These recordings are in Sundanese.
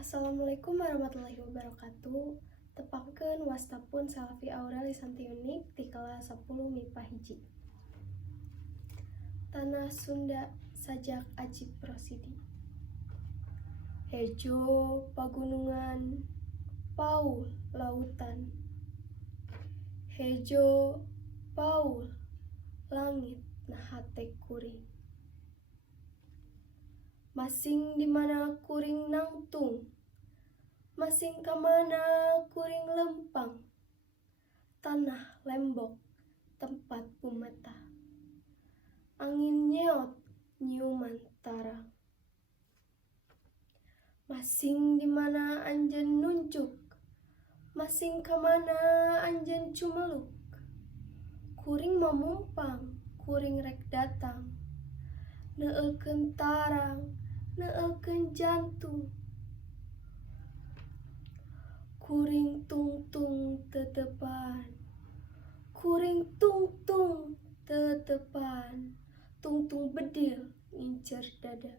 Assalamualaikum warahmatullahi wabarakatuh. Tepangkeun wastapun Salvi Aurel Lisanti Unik di kelas 10 MIPA hiji. Tanah Sunda sajak Ajib Rosidi. Hejo pagunungan, paul lautan. Hejo paul langit nahate kuring. Masing di mana kuring nangtung, masing kamana kuring lempang, tanah lembok tempat pumeta, angin nyeot nyiuman tarang. Masing di mana anjeun nuncuk, masing kamana anjeun cumeluk, kuring mamumpang, kuring rek datang, neuekeun tarang, neuekeun jantung. Kuring tungtung tetepan, kuring tungtung tetepan, tungtung bedil ngincer dada.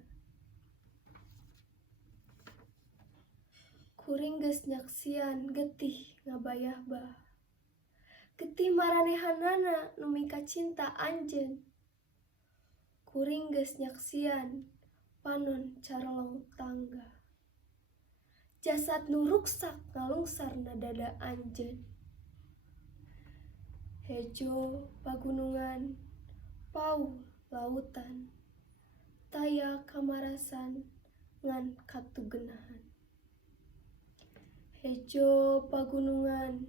Kuring geus nyaksian getih ngabayah bah, getih maranehanana nu mika cinta anjeun. Kuring geus nyaksian panon carelong tangga, jasad nu ruksak ngalungsarna dada anjeun. Hejo pagunungan, paul lautan, taya kamarasan ngan katugenahan. Hejo pagunungan,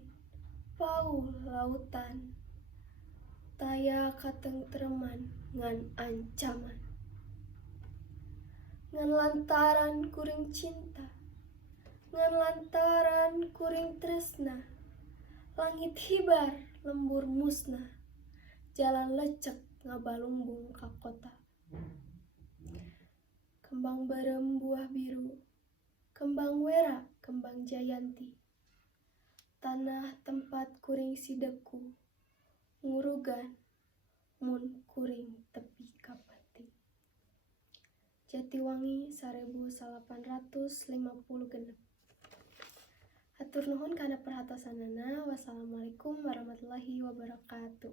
paul lautan, taya katentreman ngan ancaman. Ngan lantaran kuring cinta, ngan lantaran kuring tresna, langit hibar lembur musnah, jalan lecek ngabalumbung ka kota. Kembang berem buah biru, kembang wera, kembang jayanti, tanah tempat kuring sideku, ngurugan mun kuring tepi ka pati. Jatiwangi 1856. Hatur nuhun kana perhatosanana. Wassalamualaikum warahmatullahi wabarakatuh.